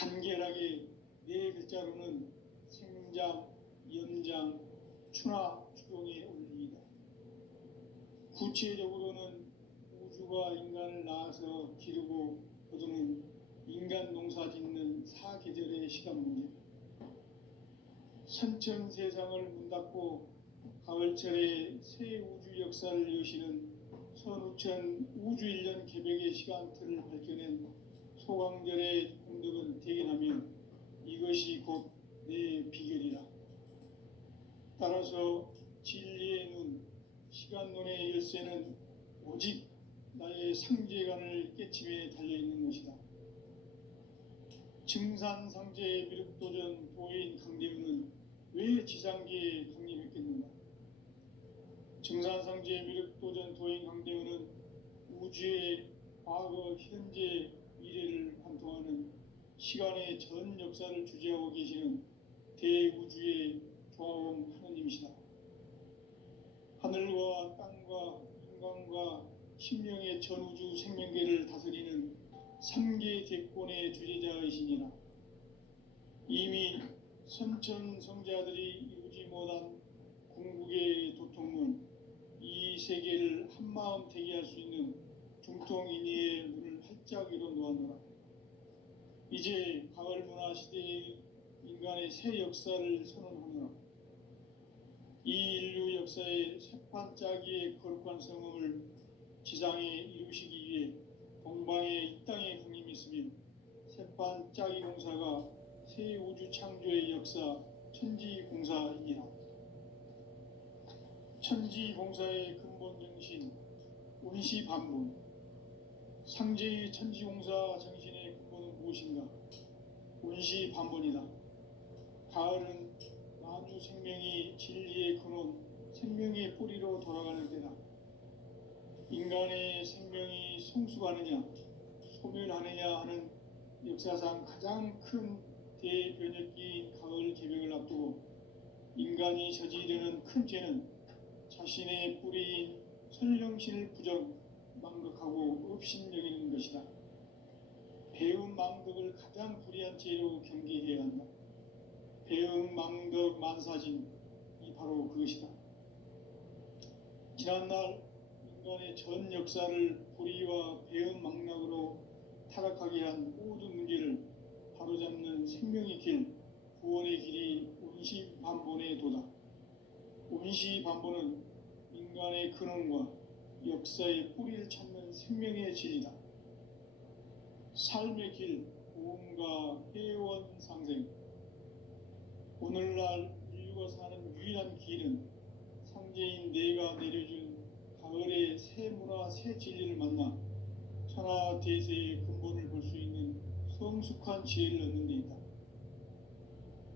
간결하게 네 글자로는 생장, 연장, 추나 추동에 올립니다. 구체적으로는 우주가 인간을 낳아서 기르고 거두는 인간 농사 짓는 사계절의 시간 문제, 선천 세상을 문 닫고 가을철에 새 우주 역사를 여시는 선우천 우주일년 개벽의 시간틀을 밝혀낸 소강절의 공덕은 대견하며 이것이 곧 내 비결이라. 따라서 진리의 눈, 시간론의 열쇠는 오직 나의 상제관을 깨침에 달려있는 것이다. 증산상제의 미륵도전 도인 강대우는 왜 지상계에 강림했겠는가? 증산상제의 미륵도전 도인 강대우는 우주의 과거, 현재, 미래를 관통하는 시간의 전 역사를 주재하고 계시는 대우주의 조화원 하느님이시다. 하늘과 땅과 인간과 신명의 전우주 생명계를 다스리는 삼계 대권의 주재자이시니라. 이미 선천성자들이 이루지 못한 궁극의 도통문, 이 세계를 한마음 되게 할 수 있는 중통인의의 문을 활짝 열어 놓았노라. 이제 가을 문화 시대의 인간의 새 역사를 선언하노라. 이 인류 역사의 새판짜기의 거룩한 성음을 지상에 이루시기 위해 동방에 이 땅에 강림했으며 새판짜기 공사가 새 우주 창조의 역사 천지공사이니라. 천지공사의 근본 정신 운시반본, 상제의 천지공사 정신의 근본은 무엇인가? 운시반본이다. 가을은 만유 생명이 진리의 근원, 생명의 뿌리로 돌아가는 때다. 인간의 생명이 성숙하느냐, 소멸하느냐 하는 역사상 가장 큰 대변혁기 가을 개벽을 앞두고 인간이 저지르는 큰 죄는 자신의 뿌리인 설령신을 망각하고 업신여기는 것이다. 배움 망덕을 가장 불의한 죄로 경계해야 한다. 배움 망덕 만사진, 이 바로 그것이다. 지난날 인간의 전 역사를 불의와 배움 망락으로 타락하게 한 모든 문제를 바로잡는 생명의 길, 구원의 길이 운시반본의 도다. 운시반본은 인간의 근원과 역사의 뿌리를 찾는 생명의 진리다. 삶의 길, 고음과 회원 상생. 오늘날 인류가 사는 유일한 길은 상제인 내가 내려준 가을의 새 문화, 새 진리를 만나 천하대세의 근본을 볼 수 있는 성숙한 지혜를 얻는 데 있다.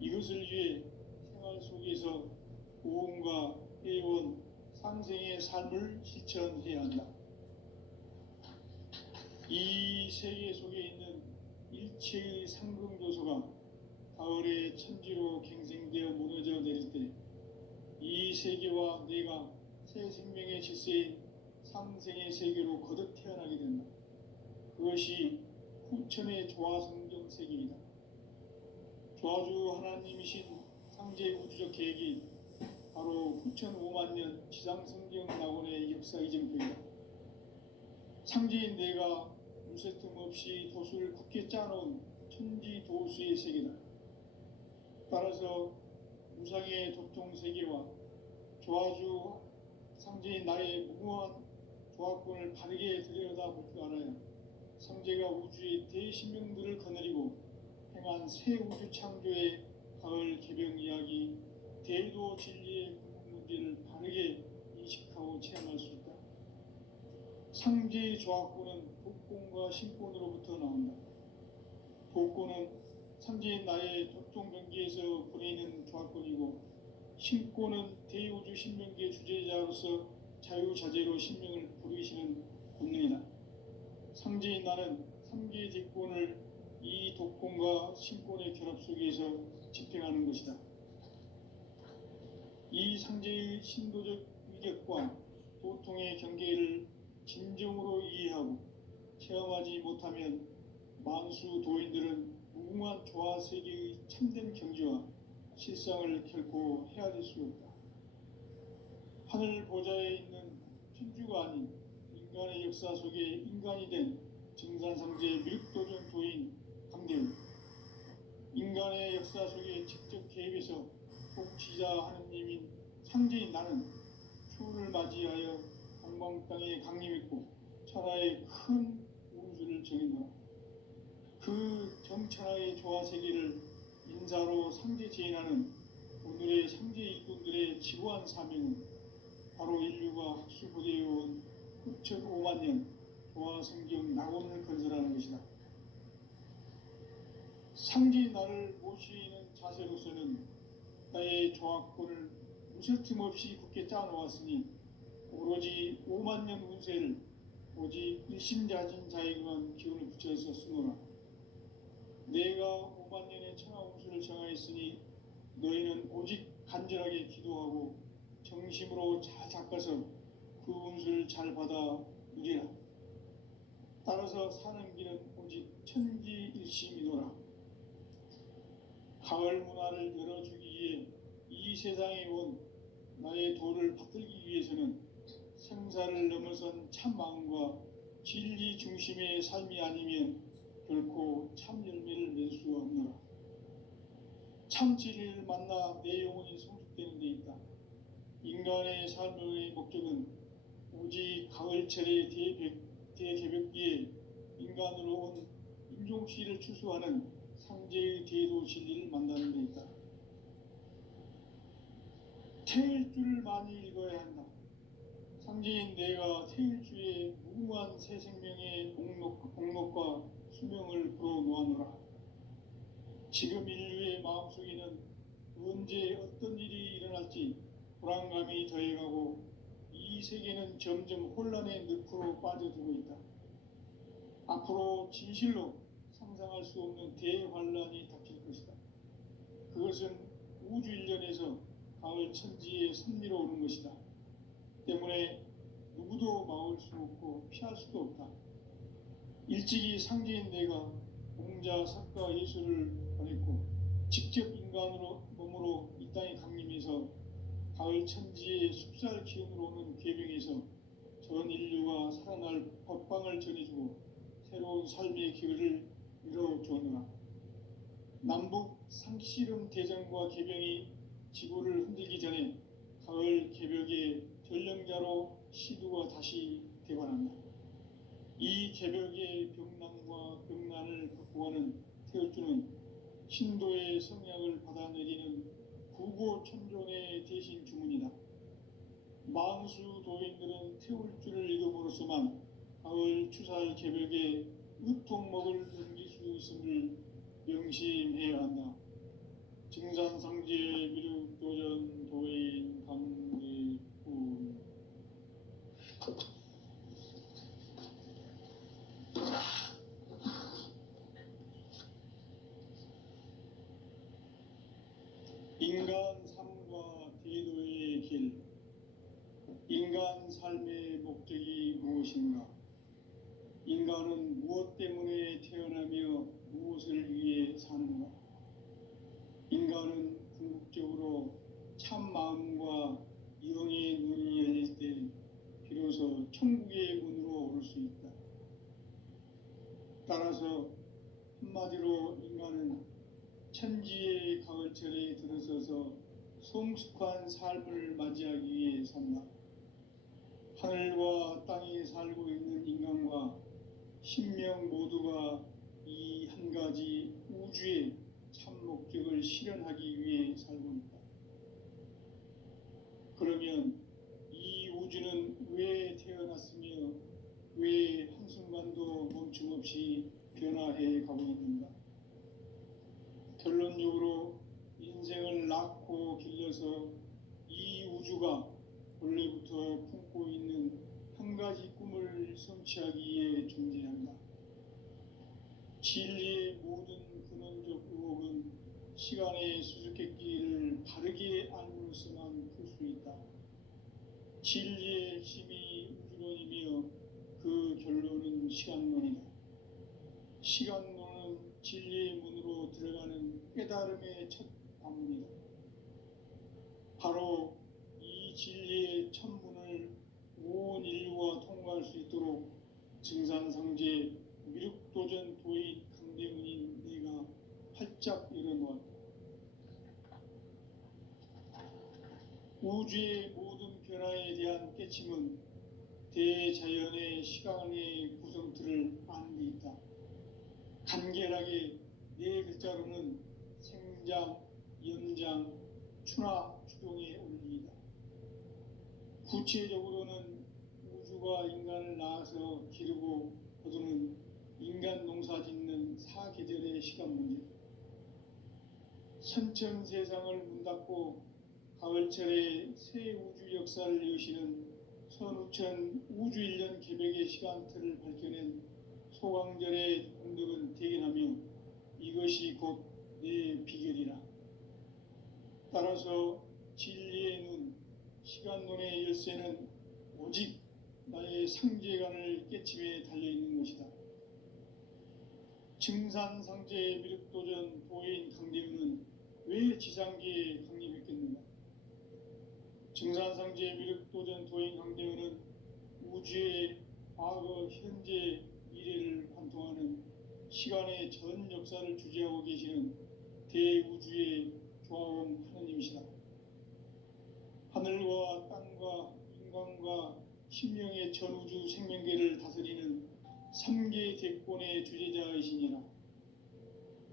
이것을 위해 생활 속에서 고음과 회원, 상생의 삶을 실천해야 한다. 이 세계 속에 있는 일체의 상금조소가 가을의 천지로 갱생되어 무너져 내릴 때 이 세계와 내가 새 생명의 질서인 상생의 세계로 거듭 태어나게 된다. 그것이 후천의 조화성경 세계이다. 조화주 하나님이신 상제 우주적 계획이 바로 후천 5만 년 지상성경 낙원의 역사 이전표이다. 상제인 내가 무쇠 틈 없이 도수를 굳게 짜놓은 천지 도수의 세계다. 따라서 무상의 도통 세계와 조화주 상제인 나의 무모한 조합권을 바르게 들여다볼 줄 알아야 상제가 우주의 대신명들을 거느리고 행한 새 우주 창조의 가을 개벽 이야기, 대도 진리의 문제를 바르게 인식하고 체험할 수 있다. 상제의 조합권은 복권과 신권으로부터 나온다. 복권은 상제인 나의 도통병기에서 보내는 조합권이고, 신권은 대우주 신명기의 주제자로서 자유자재로 신명을 부르시는 본능이다. 상제인 나는 3개의 대권을 이 독권과 신권의 결합 속에서 집행하는 것이다. 이 상제의 신도적 위력과 도통의 경계를 진정으로 이해하고 체험하지 못하면 만수 도인들은 무궁한 조화 세계의 참된 경지와 실상을 결코 헤아릴 수 없다. 하늘 보좌에 있는 천주가 아닌 인간의 역사 속에 인간이 된 증산상제 미륵도전 도인 강대우, 인간의 역사 속에 직접 개입해서 통치자 하느님인 상제인 나는 추운을 맞이하여 동방 땅에 강림했고 천하의 큰 운수를 정했노라. 그 정천하의 조화 세계를 인사로 상제 제인하는 오늘의 상제 일꾼들의 지구한 사명은 바로 인류가 학수부대해온 흡천 5만 년 조화 성경 낙원을 건설하는 것이다. 상제인 나를 모시는 자세로서는 나의 조화권을 무설틈 없이 굳게 짜놓았으니 오로지 5만 년 운세를 오직 일심자진 자에게만 기운을 붙여서 쓰노라. 내가 5만 년의 천하 운수를 정하였으니 너희는 오직 간절하게 기도하고 정심으로 잘 닦아서 그 운수를 잘 받아 누리라. 따라서 사는 길은 오직 천지일심이노라. 가을 문화를 열어주기 위해 이 세상에 온 나의 도를 받들기 위해서는 생사를 넘어선 참 마음과 진리 중심의 삶이 아니면 결코 참 열매를 맺을 수 없노라. 참 진리를 만나 내 영혼이 성숙되는 데 있다. 인간의 삶의 목적은 오직 가을철의 대개벽기에 인간으로 온 인종씨를 추수하는 상제의 대도 진리를 만나는 데 있다. 태일주를 많이 읽어야 한다. 상제인 내가 태일주의 무궁한 새 생명의 공록과 수명을 불어놓아노라. 지금 인류의 마음속에는 언제 어떤 일이 일어날지 불안감이 더해가고 이 세계는 점점 혼란의 늪으로 빠져들고 있다. 앞으로 진실로 상상할 수 없는 대환란이 닥칠 것이다. 그것은 우주 일련에서 가을 천지에 선미로 오는 것이다. 때문에 누구도 막을 수 없고 피할 수도 없다. 일찍이 상제인 내가 공자, 석가, 예수를 보냈고 직접 인간으로 몸으로 이 땅에 강림해서 가을 천지의 숲살 기운으로 오는 궤병에서 전 인류가 살아날 법방을 전해주고 새로운 삶의 기회를 이뤄주었노라. 남북 상씨름 대전과 개병이 지구를 흔들기 전에 가을 개벽의 전령자로 시두가 다시 대관한다. 이 개벽의 병난과 병난을 극복하는 태울주는 신도의 성약을 받아내리는 구고천종의 대신 주문이다. 만수 도인들은 태울주를 읽음으로써만 가을 추살 개벽의 의통목을 넘길 수 있음을 명심해야 한다. 증산상제 미륵도전 도인 강대훈. 인간 삶과 대도의 길. 인간 삶의 목적이 무엇인가? 인간은 무엇 때문에 태어나며 무엇을 위해 사는가? 인간은 궁극적으로 참 마음과 영의 눈이 열릴 때 비로소 천국의 문으로 오를 수 있다. 따라서 한마디로 인간은 천지의 가을철에 들어서서 성숙한 삶을 맞이하기 위해 산다. 하늘과 땅에 살고 있는 인간과 신명 모두가 이 한 가지 우주의 참 목적을 실현하기 위해 살고 있다. 그러면 이 우주는 왜 태어났으며 왜 한순간도 멈춤없이 변화해 가고 있는가? 결론적으로 인생을 낳고 길러서 이 우주가 원래부터 품고 있는 한 가지 꿈을 성취하기 위해 존재한다. 진리의 모든 근원적 의혹은 시간의 수수께끼를 바르게 알므로서만 풀 수 있다. 진리의 핵심이 우주론이며 그 결론은 시간론이다. 시간론은 진리의 문으로 들어가는 깨달음의 첫 방문이다. 바로 이 진리의 첫 문을 온 인류가 통과할 수 있도록 증산상제 미륵도전 도인 강대문인 네가 활짝 열어놓았다. 우주의 모든 변화에 대한 깨침은 대자연의 시간의 구성틀을 아는 데 있다. 간결하게 네 글자로는 생장, 연장, 추나 추동의 원리이다. 구체적으로는 우주가 인간을 낳아서 기르고 거두는 인간 농사 짓는 사계절의 시간 문제, 선천 세상을 문 닫고 가을철에 새 우주 역사를 여시는 선우천 우주 1년 개벽의 시간틀을 밝혀낸 소강절의 공덕은 대견하며 이것이 곧 내 비결이라. 따라서 진리의 눈, 시간론의 열쇠는 오직 나의 상제관을 깨침에 달려있는 것이다. 증산상제의 미륵도전 도인 강대문은 왜 지상계에 강림했겠는가? 증산상제의 미륵도전 도인 강대문은 우주의 과거, 현재, 미래를 관통하는 시간의 전 역사를 주재하고 계시는 대우주의 조화원 하느님이시다. 하늘과 땅과 인간과 신명의 전우주 생명계를 다스리는 3계 대권의 주재자이시니라.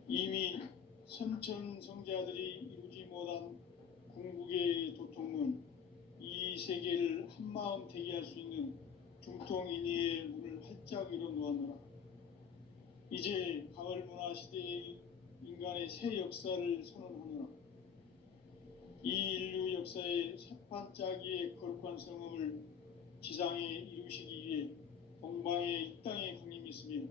이미 선천성자들이 이루지 못한 궁극의 도통문, 이 세계를 한마음 되게 할 수 있는 중통인의의 문을 활짝 열어놓았노라. 이제 가을 문화 시대의 인간의 새 역사를 선언하노라. 이 인류 역사의 새판짜기의 거룩한 성음을 지상에 이루시기 위해 동방의 이 땅에 강림했으며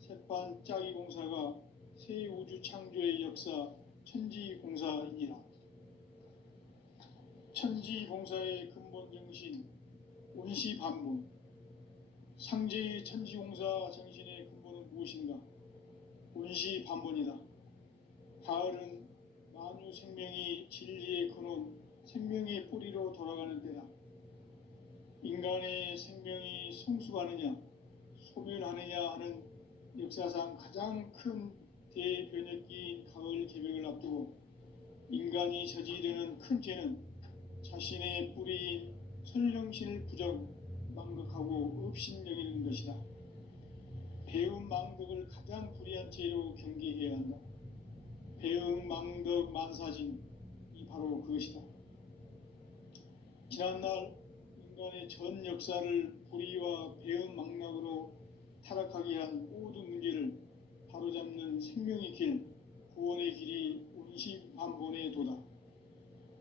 새판짜기 공사가 새 우주 창조의 역사 천지공사이니라. 천지공사의 근본 정신 운시반본, 상제의 천지공사 정신의 근본은 무엇인가? 운시반본이다. 가을은 만유 생명이 진리의 근원, 생명의 뿌리로 돌아가는 때다. 인간의 생명이 성숙하느냐, 소멸하느냐 하는 역사상 가장 큰 대변혁기 가을 개벽을 앞두고 인간이 저지르는 큰 죄는 자신의 뿌리인 설령신을 부정, 망극하고 업신여기는 것이다. 배움 망덕을 가장 불의한 죄로 경계해야 한다. 배움 망덕 만사진이 바로 그것이다. 지난날 인간의 전 역사를 불의와 배움 망락으로 타락하게 한 모든 문제를 바로잡는 생명의 길, 구원의 길이 운시반본의 도다.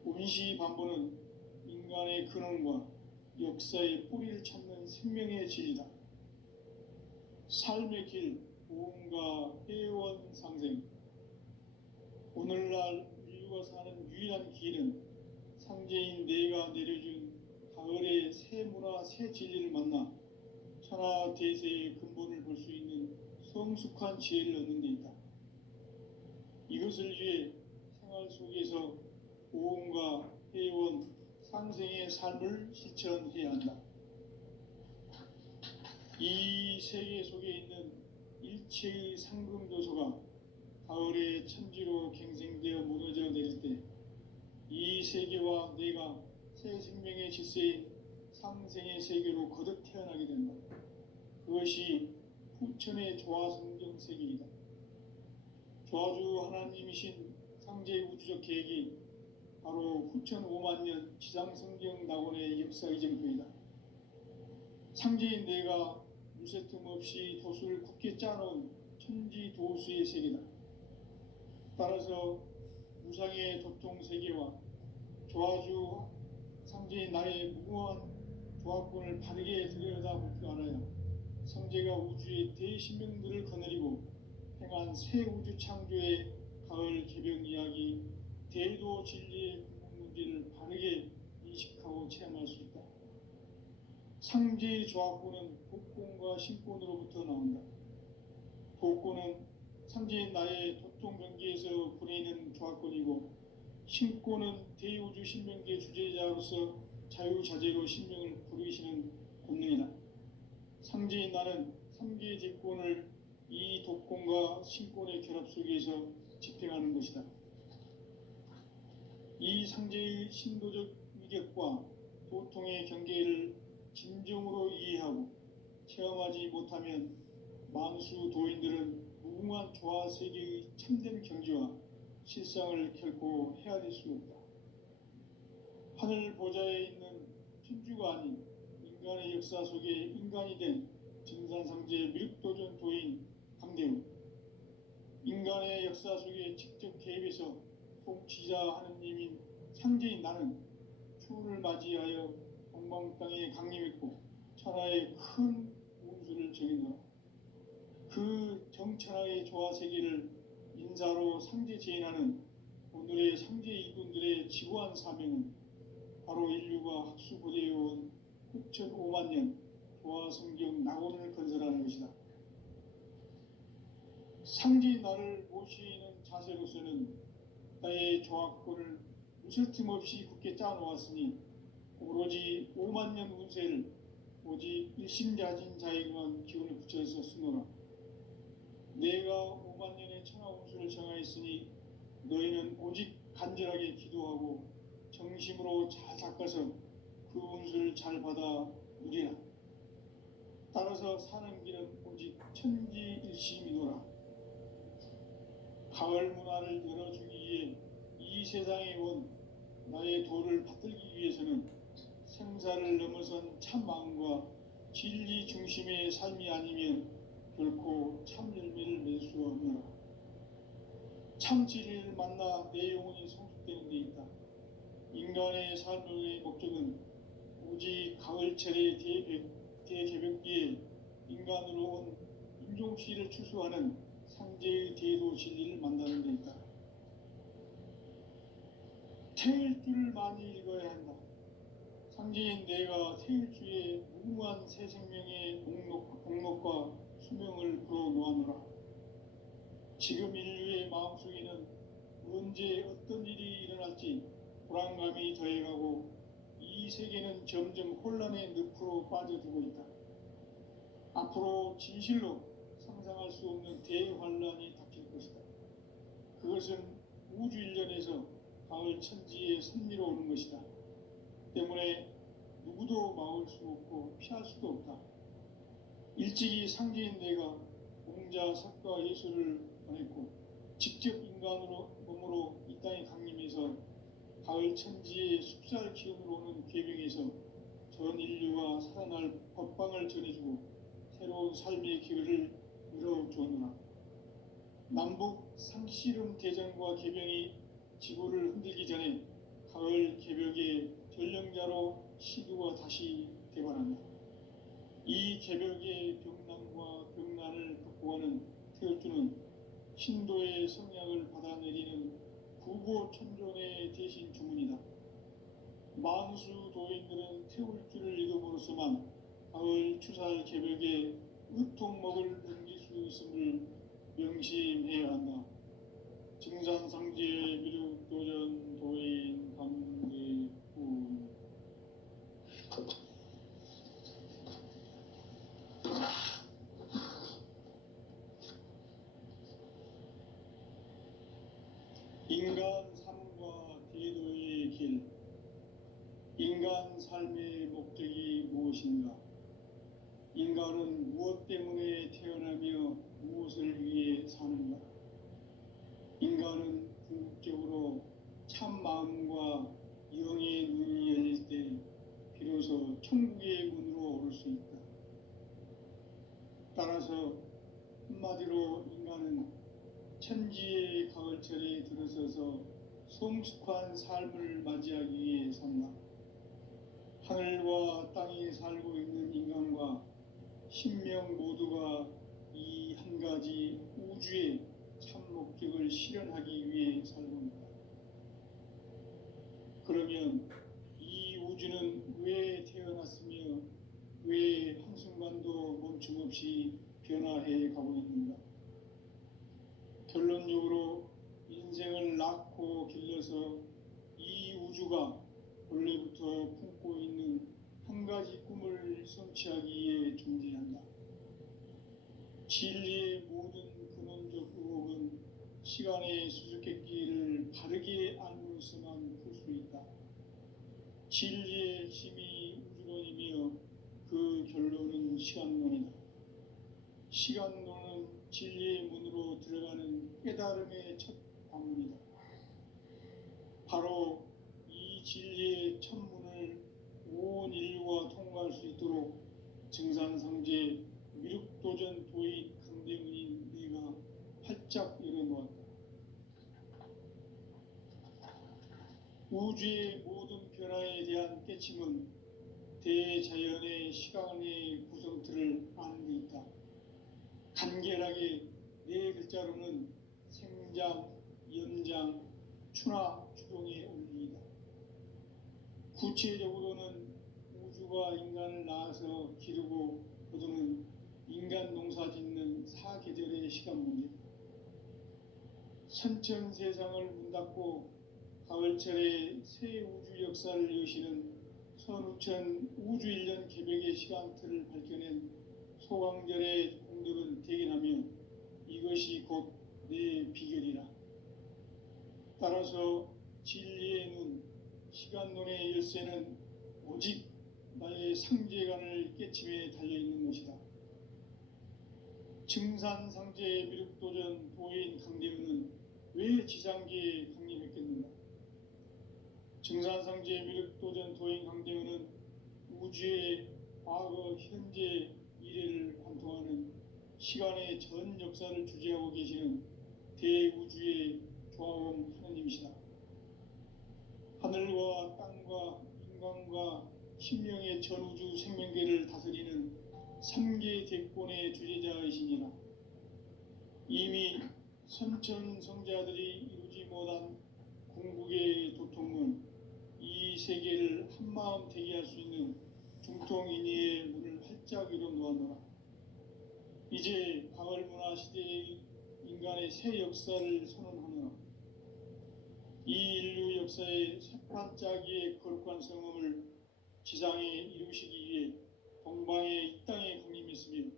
운시반본은 인간의 근원과 역사의 뿌리를 찾는 생명의 진리다. 삶의 길, 보험과 회원 상생. 오늘날 인류가 사는 유일한 길은 상제인 내가 내려준 가을의 새 문화, 새 진리를 만나 천하 대세의 근본을 볼 수 있는 성숙한 지혜를 얻는 데 있다. 이것을 위해 생활 속에서 보험과 회원, 상생의 삶을 실천해야 한다. 이 세계 속에 있는 일체의 상금조소가 가을의 천지로 갱생되어 무너져 내릴 때 이 세계와 내가 새 생명의 질서인 상생의 세계로 거듭 태어나게 된다. 그것이 후천의 조화성경 세계이다. 조화주 하나님이신 상제의 우주적 계획이 바로 후천 5만 년 지상성경 낙원의 역사 이정표이다. 상제인 내가 물새 틈 없이 도수를 굳게 짜놓은 천지 도수의 세계다. 따라서 무상의 도통 세계와 조화주 상제인 나의 무궁한 조합권을 바르게 들여다볼 줄 알아야 상제가 우주의 대신명들을 거느리고 행한 새 우주 창조의 가을 개벽 이야기, 대도 진리의 근본 문제를 바르게 인식하고 체험할 수 있다. 상제의 조합권은 복권과 신권으로부터 나온다. 복권은 상제인 나의 도통 경계에서 보내는 조합권이고, 신권은 대우주 신명계 주제자로서 자유자재로 신명을 부르시는 권능이다. 상제인 나는 3개의 제권을 이 독권과 신권의 결합 속에서 집행하는 것이다. 이 상제의 신도적 위격과 도통의 경계를 진정으로 이해하고 체험하지 못하면 만수 도인들은 무궁한 조화 세계의 참된 경지와 실상을 결코 헤아릴 수 없다. 하늘 보좌에 있는 천주가 아닌 인간의 역사 속에 인간이 된 증산상제 미륵도전 도인 강대우, 인간의 역사 속에 직접 개입해서 통치자 하느님인 상제인 나는 추운을 맞이하여 동방 땅에 강림했고 천하의 큰 운수를 정했노라. 그 정천하의 조화 세계를 인사로 상제 제인하는 오늘의 상제 이군들의 지구한 사명은 바로 인류가 학수고대해온 9,500만 년 조화 성경 낙원을 건설하는 것이다. 상제인 나를 모시는 자세로서는 나의 조화권을 무설틈 없이 굳게 짜놓았으니 오로지 5만 년 운세를 오직 일심자진 자에게만 기운을 붙여서 쓰노라. 내가 5만 년의 천하 운수를 정하였으니 너희는 오직 간절하게 기도하고 정심으로 잘 닦아서 그 운수를 잘 받아 누리라. 따라서 사는 길은 오직 천지일심이노라. 가을 문화를 열어주기 위해 이 세상에 온 나의 도를 받들기 위해서는 생사를 넘어선 참 마음과 진리 중심의 삶이 아니면 결코 참 열매를 맺을 수 없노라. 참 진리를 만나 내 영혼이 성숙되는 데 있다. 인간의 삶의 목적은 오직 가을철의 대개벽기에 인간으로 온 인종시를 추수하는 상제의 대도 진리를 만나는 데 있다. 태일주를 많이 읽어야 한다. 상제인 내가 태일주의 무궁한 새 생명의 목록과 수명을 불어놓아노라. 지금 인류의 마음속에는 언제 어떤 일이 일어날지 불안감이 더해가고 이 세계는 점점 혼란의 늪으로 빠져들고 있다. 앞으로 진실로 상상할 수 없는 대환란이 닥칠 것이다. 그것은 우주 일련에서 가을 천지의 섭리로 오는 것이다. 때문에 누구도 막을 수 없고 피할 수도 없다. 일찍이 상제인 내가 공자, 석가, 예수를 보냈고 직접 인간으로 몸으로 이 땅에 강림해서 가을 천지의 숲살 기운으로 오는 궤병에서 전 인류가 살아날 법방을 전해주고 새로운 삶의 기회를 열어주었노라. 남북 상씨름 대전과 개병이 지구를 흔들기 전에 가을 개벽의 전령자로 시두가 다시 대발한다. 이 개벽의 병난과 병난을 극복하는 태울주는 신도의 성약을 받아내리는 구보천존의 대신 주문이다. 만수 도인들은 태울주를 읽음으로써만 가을 추살 개벽의 의통목을 넘길 수 있음을 명심해야 한다. 증산상제 미륵도전 도인 강대우. 인간 삶과 대도의 길. 인간 삶의 목적이 무엇인가? 인간은 무엇 때문에 태어나며 무엇을 위해 사는가? 인간은 궁극적으로 참 마음과 영의 눈이 열릴 때 비로소 천국의 문으로 오를 수 있다. 따라서 한마디로 인간은 천지의 가을철에 들어서서 성숙한 삶을 맞이하기 위해 산다. 하늘과 땅에 살고 있는 인간과 신명 모두가 이 한 가지 우주의 참 목적을 실현하기 위해 살고 있다. 그러면 이 우주는 왜 태어났으며 왜 한순간도 멈춤없이 변화해 가고 있는가? 주관적으로 인생을 낳고 길러서 이 우주가 원래부터 품고 있는 한 가지 꿈을 성취하기 위해 존재한다. 진리의 모든 근원적 의혹은 시간의 수수께끼를 바르게 알므로서만 풀 수 있다. 진리의 힘이 우주론이며 그 결론은 시간론이다. 시간론은 진리의 문으로 들어가는 깨달음의 첫 관문이다. 바로 이 진리의 첫 문을 온 인류가 통과할 수 있도록 증산상제 미륵도전 도의 강대문인 네가 활짝 열어놓았다. 우주의 모든 변화에 대한 깨침은 대자연의 시간의 구성틀을 아는 데 있다. 간결하게 네 글자로는 생장, 연장, 추나 추동의 원리이다. 구체적으로는 우주가 인간을 낳아서 기르고 거두는 인간 농사 짓는 사계절의 시간 문제다. 선천 세상을 문 닫고 가을철에 새 우주 역사를 여시는 선우천 우주 1년 개벽의 시간틀을 밝혀낸 소강절의 공덕을 대견하며 이것이 곧 내 비결이라. 따라서 진리의 눈, 시간론의 열쇠는 오직 나의 상제관을 깨침에 달려있는 것이다. 증산상제의 미륵도전 도인 강대문은 왜 지상계에 강림했겠는가? 증산상제의 미륵도전 도인 강대문은 우주의 과거, 현재, 미래를 관통하는 시간의 전 역사를 주재하고 계시는 대우주의 조화원 하느님이시다. 하늘과 땅과 인간과 신명의 전우주 생명계를 다스리는 3계 대권의 주재자이시니라. 이미 선천성자들이 이루지 못한 궁극의 도통은 이 세계를 한마음 되게 할 수 있는 중통인의의 문을 활짝 열어놓았노라. 이제 가을문화 시대의 인간의 새 역사를 선언하노라. 이 인류 역사의 새판짜기의 거룩한 성음을 지상에 이루시기 위해 동방의 이 땅에 강림했으며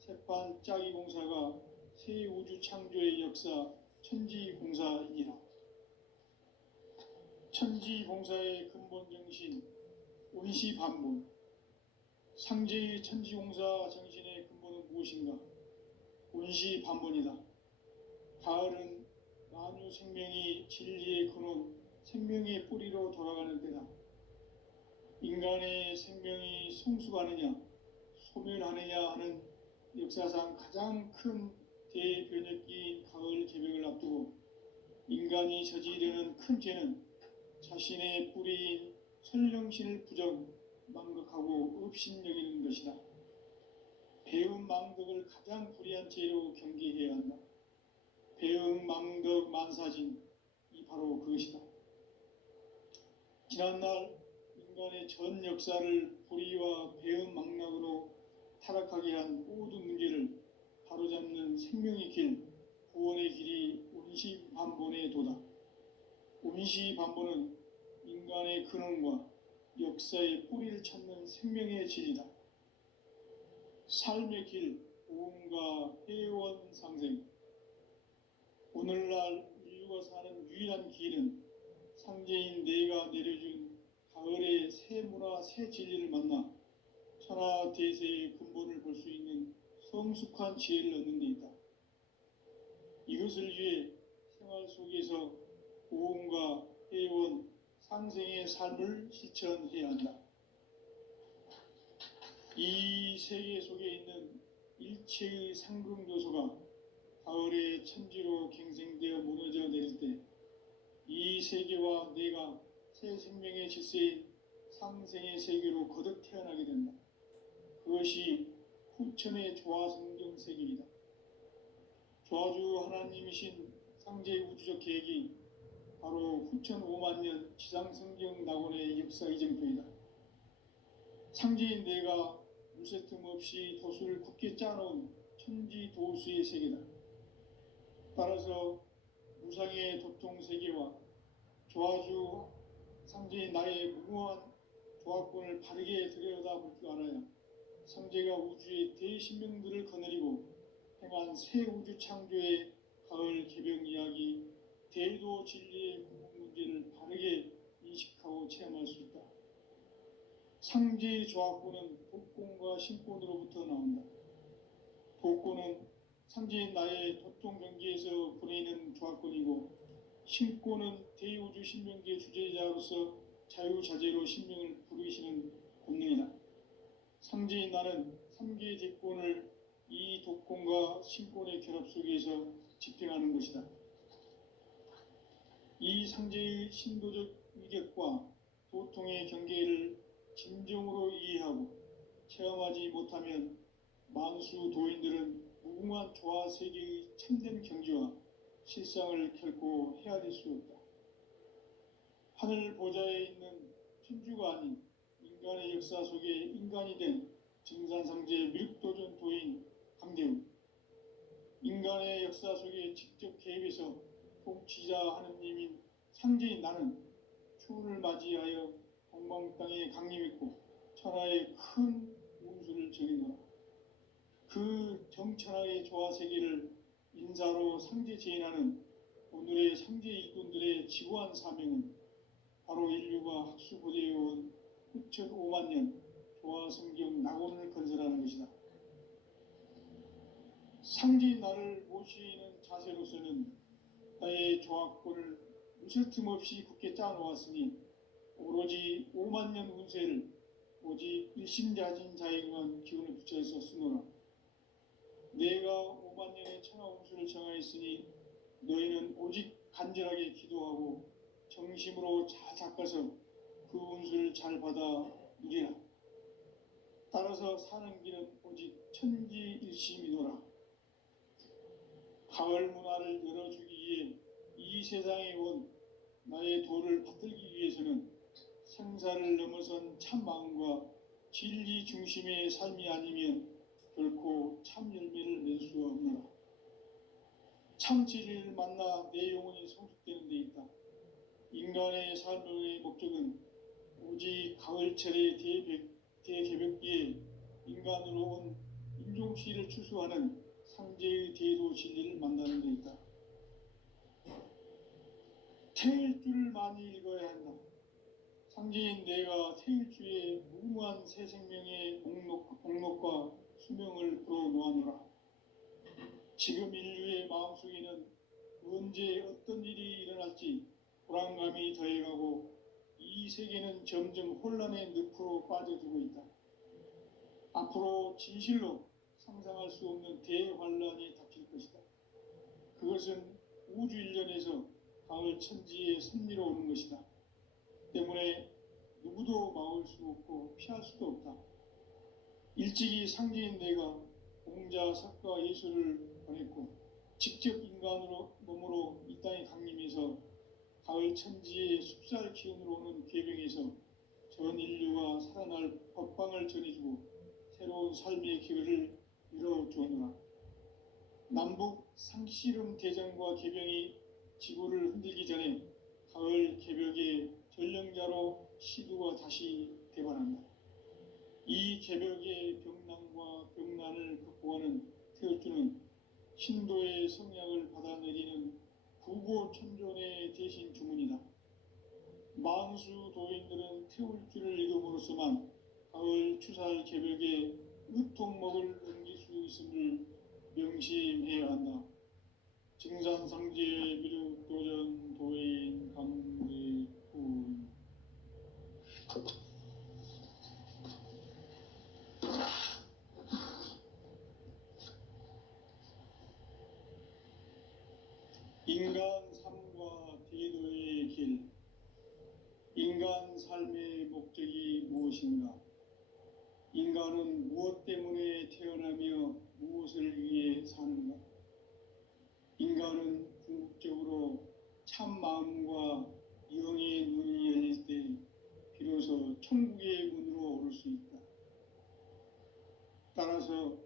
새판짜기 공사가 새 우주 창조의 역사 천지공사이니라. 천지공사의 근본 정신 온시반본. 상제의 천지공사 정신의 근본은 무엇인가? 온시반본이다. 가을은 만유 생명이 진리의 근원, 생명의 뿌리로 돌아가는 때다. 인간의 생명이 성숙하느냐, 소멸하느냐 하는 역사상 가장 큰 대변혁기인 가을 개벽을 앞두고 인간이 저지르는 큰 죄는 자신의 뿌리인 설령신을 부정, 망극하고 업신여기는 것이다. 배음 망덕을 가장 불의한 죄로 경계해야 한다. 배음 망덕 만사진, 이 바로 그것이다. 지난날 인간의 전 역사를 불의와 배음 망락으로 타락하게 한 모든 문제를 바로잡는 생명의 길, 구원의 길이 온시반본의 도다. 온시반본은 인간의 근원과 역사의 뿌리를 찾는 생명의 진리다. 삶의 길, 보험과 회원 상생. 오늘날 인류가 사는 유일한 길은 상제인 내가 내려준 가을의 새 문화, 새 진리를 만나 천하 대세의 근본을 볼 수 있는 성숙한 지혜를 얻는 데 있다. 이것을 위해 생활 속에서 보험과 회원, 상생의 삶을 실천해야 한다. 이 세계 속에 있는 일체의 상금 요소가 가을의 천지로 갱생되어 무너져 내릴 때 이 세계와 내가 새 생명의 질서인 상생의 세계로 거듭 태어나게 된다. 그것이 후천의 조화성경 세계이다. 조화주 하나님이신 상제의 우주적 계획이 바로 후천 5만 년 지상성경 낙원의 역사 이정표이다. 상제인 내가 물새 틈 없이 도수를 굳게 짜놓은 천지 도수의 세계다. 따라서 무상의 도통 세계와 조화주 상제인 나의 무궁한 조합권을 바르게 들여다볼 줄 알아야 상제가 우주의 대신명들을 거느리고 행한 새 우주 창조의 가을 개병 이야기, 대도 진리의 구분 문제를 바르게 인식하고 체험할 수 있다. 상제의 조합권은 독권과 신권으로부터 나온다. 독권은 상제인 나의 도통 경계에서 보내는 조합권이고, 신권은 대우주 신명계 주제자로서 자유자재로 신명을 부르시는 권능이다. 상제인 나는 3개의 대권을 이 독권과 신권의 결합 속에서 집행하는 것이다. 이 상제의 신도적 위격과 도통의 경계를 진정으로 이해하고 체험하지 못하면 만수 도인들은 무궁한 조화 세계의 참된 경지와 실상을 결코 헤아릴 수 없다. 하늘 보좌에 있는 천주가 아닌 인간의 역사 속에 인간이 된 증산상제 미륵도전 도인 강대우, 인간의 역사 속에 직접 개입해서 통치자 하느님인 상제인 나는 추운을 맞이하여 동방 땅에 강림했고 천하의 큰 운수를 정해노라. 그 정천하의 조화 세계를 인사로 상제 제인하는 오늘의 상제 일꾼들의 지구한 사명은 바로 인류가 학수고대해온 9,500만 년 조화 성경 낙원을 건설하는 것이다. 상제인 나를 모시는 자세로서는 나의 조합권을 무술 틈 없이 굳게 짜놓았으니 오로지 5만 년 운세를 오직 일심자진 자에게만 기운을 붙여서 쓰노라. 내가 5만 년의 천하 운수를 정하였으니 너희는 오직 간절하게 기도하고 정심으로 잘 닦아서 그 운수를 잘 받아 누리라. 따라서 사는 길은 오직 천지일심이노라. 가을 문화를 열어주기 위해 이 세상에 온 나의 도를 받들기 위해서는 생사를 넘어선 참 마음과 진리 중심의 삶이 아니면 결코 참 열매를 낼 수 없노라. 참 진리를 만나 내 영혼이 성숙되는 데 있다. 인간의 삶의 목적은 오직 가을철의 대개벽기에 인간으로 온 인종시를 추수하는 상제의 대도 진리를 만나는 데 있다. 태일 줄을 많이 읽어야 한다. 상제인 내가 태일주의 무궁한 새 생명의 목록과 수명을 풀어놓아노라. 지금 인류의 마음속에는 언제 어떤 일이 일어날지 불안감이 더해가고 이 세계는 점점 혼란의 늪으로 빠져들고 있다. 앞으로 진실로 상상할 수 없는 대환란이 닥칠 것이다. 그것은 우주 일련에서 가을 천지의 섭리로 오는 것이다. 때문에 누구도 막을 수 없고 피할 수도 없다. 일찍이 상제인 내가 공자, 석가, 예수를 보냈고 직접 인간으로 몸으로 이 땅에 강림해서 가을 천지의 숲살 기운으로 오는 계병에서 전 인류가 살아날 법방을 전해주고 새로운 삶의 기회를 열어주었노라. 남북 상씨름 대전과 개병이 지구를 흔들기 전에 가을 개벽의 전령자로 시두가 다시 대반한다. 이 개벽의 병난과 병난을 극복하는 태울주는 신도의 성약을 받아내리는 구고천존의 대신 주문이다. 만수 도인들은 태울주를 읽음으로써만 가을 추살 개벽에 의통목을 넘길 수 있음을 명심해야 한다. 증산상제 미륵도전 도인 강대훈. 인간 삶과 대도의 길. 인간 삶의 목적이 무엇인가? 인간은 무엇 때문에 태어나며 무엇을 위해 사는가? 인간은 궁극적으로 참 마음과 영의 눈이 열릴 때 비로소 천국의 문으로 오를 수 있다. 따라서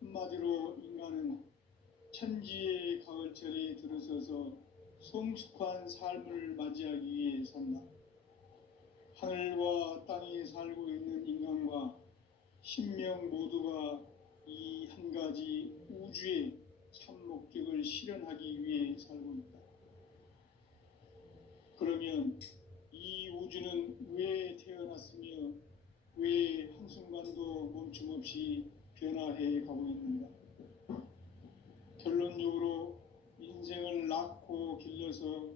한마디로 인간은 천지의 가을철에 들어서서 성숙한 삶을 맞이하기 위해 산다. 하늘과 땅에 살고 있는 인간과 신명 모두가 이 한 가지 우주의 참 목적을 실현하기 위해 살고 있다. 그러면 이 우주는 왜 태어났으며 왜 한순간도 멈춤없이 변화해 가고 있는가? 결론적으로 인생을 낳고 길러서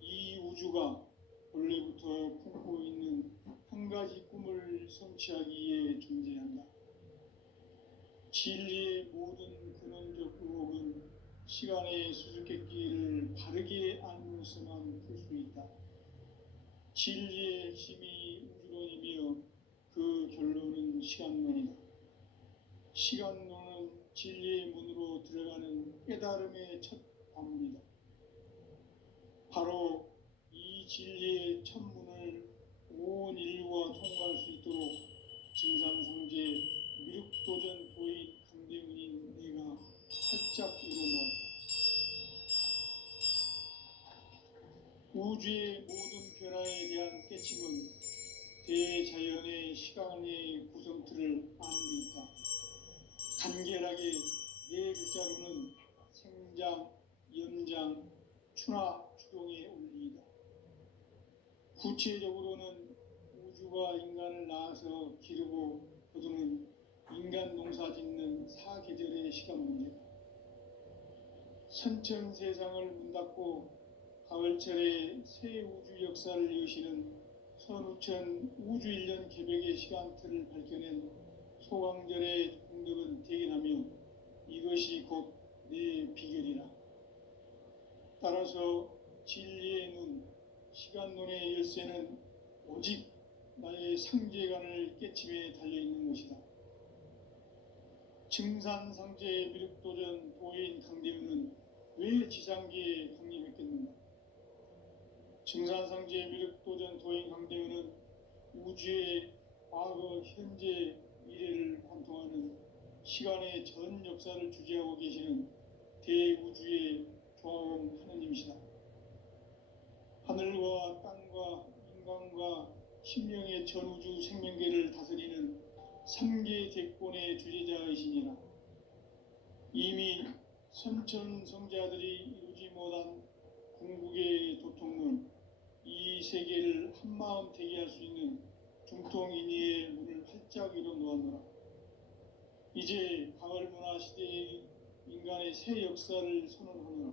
이 우주가 원래부터 품고 있는 한 가지 꿈을 성취하기 위해 존재한다. 진리의 모든 근원적 의혹은 시간의 수수께끼를 바르게 알면서만 풀 수 있다. 진리의 핵심이 우주론이며 그 결론은 시간론이다. 시간론은 진리의 문으로 들어가는 깨달음의 첫 관문이다. 바로 이 진리의 첫 문을 온 인류가 통과할 수 있도록 증산상제 미륵도전 도인 강대문인 내가 활짝 일어놓았다. 우주의 모든 변화에 대한 깨침은 대자연의 시간의 구성틀을 아는 데 있다. 간결하게 네 글자로는 생장, 연장, 추나 추동의 원리이다. 구체적으로는 우주가 인간을 낳아서 기르고 거두는 인간 농사 짓는 사계절의 시간 문제다. 선천 세상을 문 닫고 가을철에 새 우주 역사를 여시는 선우천 우주 1년 개벽의 시간틀을 밝혀낸 소강절의 공덕은 대견하며 이것이 곧 내 비결이라. 따라서 진리의 눈, 시간론의 열쇠는 오직 나의 상제관을 깨침에 달려있는 것이다. 증산상제 미륵도전 도인 강대문은 왜 지상계에 강림했겠는가? 증산상제 미륵도전 도인 강대문은 우주의 과거, 현재, 미래를 관통하는 시간의 전 역사를 주재하고 계시는 대우주의 조화원 하느님이시다. 하늘과 땅과 인간과 신명의 전우주 생명계를 다스리는 3계 대권의 주재자이시니라. 이미 선천성자들이 이루지 못한 궁극의 도통론, 이 세계를 한마음 되게 할 수 있는 중통인의의 문을 활짝 열어놓았노라. 이제 가을 문화 시대의 인간의 새 역사를 선언하노라.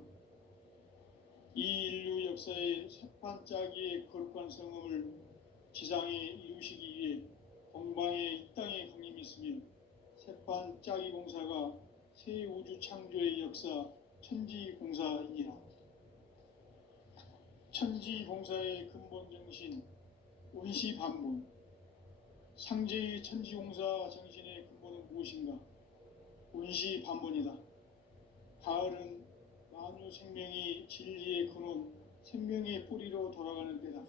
이 인류 역사의 새판짜기의 거룩한 성음을 지상에 이루시기 위해 동방의 이 땅에 강림했으며 새판짜기 공사가 새 우주 창조의 역사 천지공사이니라. 천지공사의 근본 정신 원시반본, 상제의 천지공사 정신의 근본은 무엇인가? 원시반본이다. 가을은 만유 생명이 진리의 근원, 생명의 뿌리로 돌아가는 때다.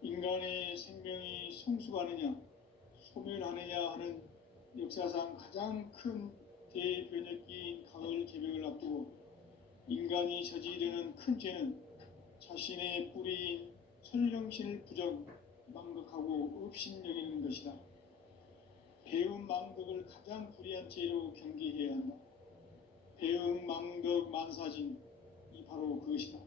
인간의 생명이 성숙하느냐, 소멸하느냐 하는 역사상 가장 큰 대변혁기인 가을 개벽을 앞두고 인간이 저지르는 큰 죄는 자신의 뿌리인 설령신을 부정, 망덕하고 업신여기는 것이다. 배움 망덕을 가장 불의한 죄로 경계해야 한다. 배움 망덕 만사진이 바로 그것이다.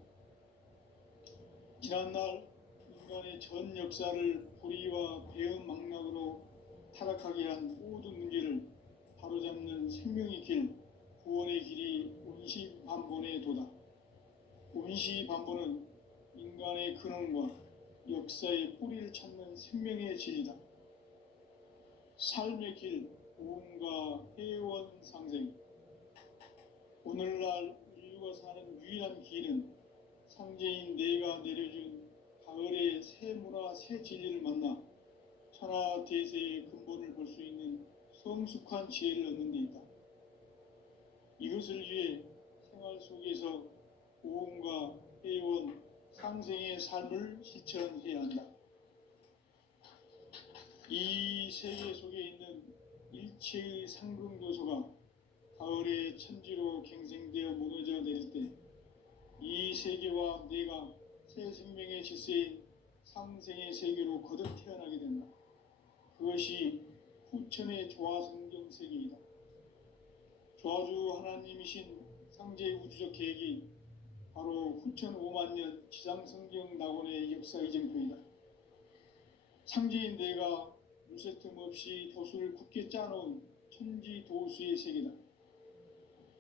지난날 인간의 전 역사를 불의와 배움 망락으로 타락하게 한 모든 문제를 바로잡는 생명의 길, 구원의 길이 원시반본의 도다. 원시반본은 인간의 근원과 역사의 뿌리를 찾는 생명의 진리다. 삶의 길, 보험과 회원 상생. 오늘날 인류가 사는 유일한 길은 상제인 내가 내려준 가을의 새 문화, 새 진리를 만나 천하 대세의 근본을 볼 수 있는 성숙한 지혜를 얻는 데 있다. 이것을 위해 생활 속에서 보험과 회원, 상생의 삶을 실천해야 한다. 이 세계 속에 있는 일체의 상승 요소가 가을의 천지로 갱생되어 무너져 내릴 때 이 세계와 내가 새 생명의 질서인 상생의 세계로 거듭 태어나게 된다. 그것이 후천의 조화성경 세계이다. 조화주 하나님이신 상제의 우주적 계획이 바로 후천 5만 년 지상성경 낙원의 역사 이정표이다. 상제인 내가 무쇠 틈 없이 도수를 굳게 짜놓은 천지 도수의 세계다.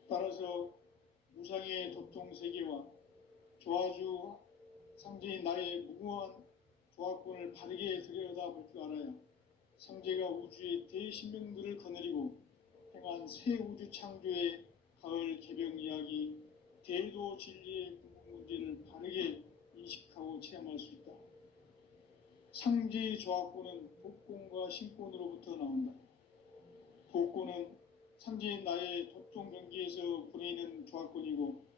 따라서 무상의 도통 세계와 조화주 상제인 나의 무궁한 조화권을 바르게 들여다볼 줄 알아야 상제가 우주의 대신명들을 거느리고 행한 새 우주 창조의 가을 개병 이야기, 대도 진리의 궁극 문제를 바르게 인식하고 체험할 수 있다. 상제의 조화권은 복권과 신권으로부터 나온다. 복권은 상제인 나의 도통 경기에서 부리는 조화권이고,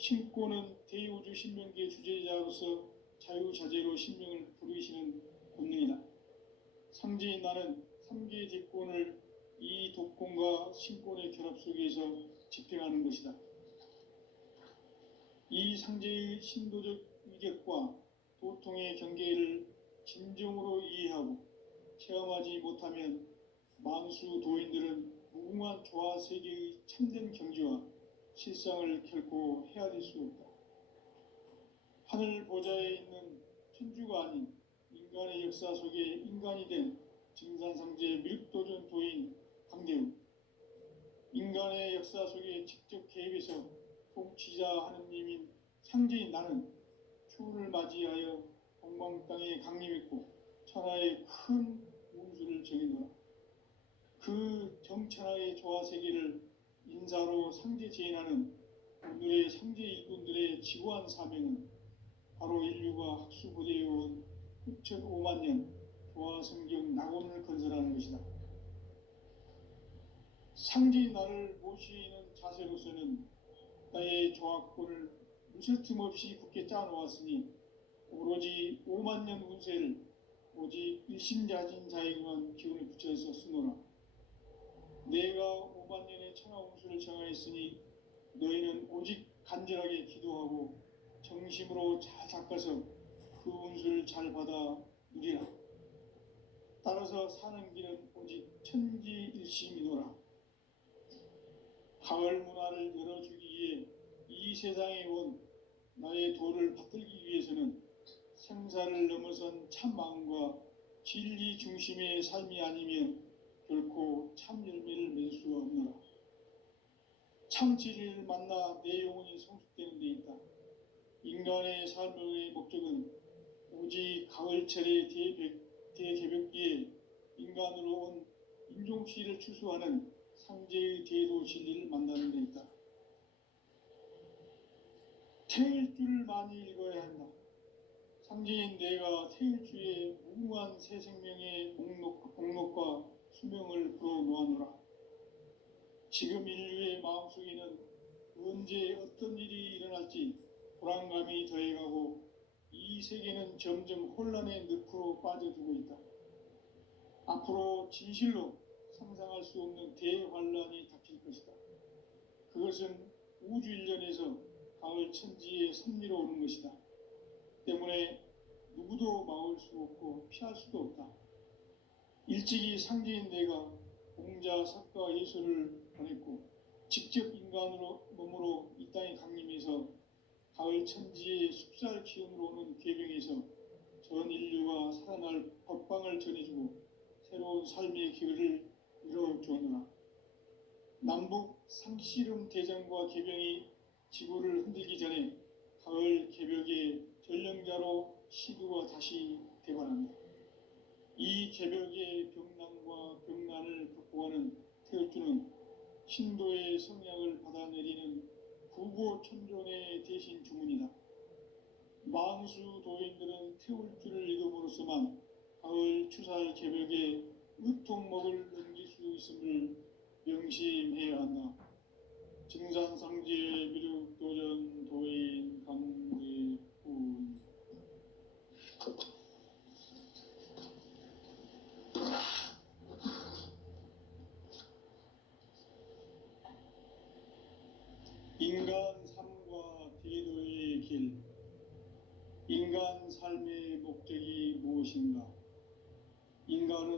신권은 대우주 신명기의 주제자로서 자유자재로 신명을 부르시는 본능이다. 상제인 나는 3개의 대권을 이 독권과 신권의 결합 속에서 집행하는 것이다. 이 상제의 신도적 위격과 도통의 경계를 진정으로 이해하고 체험하지 못하면 만수 도인들은 무궁한 조화 세계의 참된 경지와 실상을 결코 헤아릴 수 없다. 하늘 보좌에 있는 천주가 아닌 인간의 역사 속에 인간이 된 증산상제의 밀도전 도인 강대우, 인간의 역사 속에 직접 개입해서 통치자 하느님인 상제인 나는 추운을 맞이하여 동방 땅에 강림했고 천하의 큰 운수를 정해놓아 그 정천하의 조화 세계를 인사로 상제 제인하는 오늘의 상제 일꾼들의 지구한 사명은 바로 인류가 학수부대해온 후천 5만 년 조화 성경 낙원을 건설하는 것이다. 상제인 나를 모시는 자세로서는 나의 조화권을 무쇠 틈 없이 굳게 짜놓았으니 오로지 5만 년 운세를 오직 일심자진 자에게만 기운을 붙여서 쓰노라. 내가 5만 년의 천하 운수를 정하였으니 너희는 오직 간절하게 기도하고 정심으로 잘 닦아서 그 운수를 잘 받아 누리라. 따라서 사는 길은 오직 천지일심이노라. 가을 문화를 열어주기 위해 이 세상에 온 나의 도를 받들기 위해서는 생사를 넘어선 참 마음과 진리 중심의 삶이 아니면 결코 참 열매를 맺을 수가 없노라. 참 진리를 만나 내 영혼이 성숙되는 데 있다. 인간의 삶의 목적은 오직 가을철의 대개벽기에 인간으로 온 인종씨를 추수하는 상제의 대도 진리를 만나는 데 있다. 태일 줄을 많이 읽어야 한다. 상제인 내가 태일주의 무궁한 새 생명의 목록과 수명을 불어놓아노라. 지금 인류의 마음속에는 언제 어떤 일이 일어날지 불안감이 더해가고 이 세계는 점점 혼란의 늪으로 빠져들고 있다. 앞으로 진실로 상상할 수 없는 대환란이 닥칠 것이다. 그것은 우주 일련에서 가을 천지의 섭리로 오는 것이다. 때문에 누구도 막을 수 없고 피할 수도 없다. 일찍이 상제인 내가 공자, 석가, 예수를 보냈고 직접 인간으로 몸으로 이 땅에 강림해서 가을 천지의 숲살 기운으로 오는 계병에서 전 인류가 살아날 법방을 전해주고 새로운 삶의 기회를 이뤄주었노라. 남북 상씨름 대전과 계병이 지구를 흔들기 전에 가을 개벽의 전령자로 시두가 다시 대관합니다. 이 개벽의 병난과 병난을 극복하는 태울주는 신도의 성약을 받아내리는 구고천존의 대신 주문이다. 만수 도인들은 태울주를 읽음으로써만 가을 추살 개벽의 의통목을 넘길 수 있음을 명심해야 한다. 증산상제 미륵도전 도인 강대훈. 인간 삶의 목적이 무엇인가?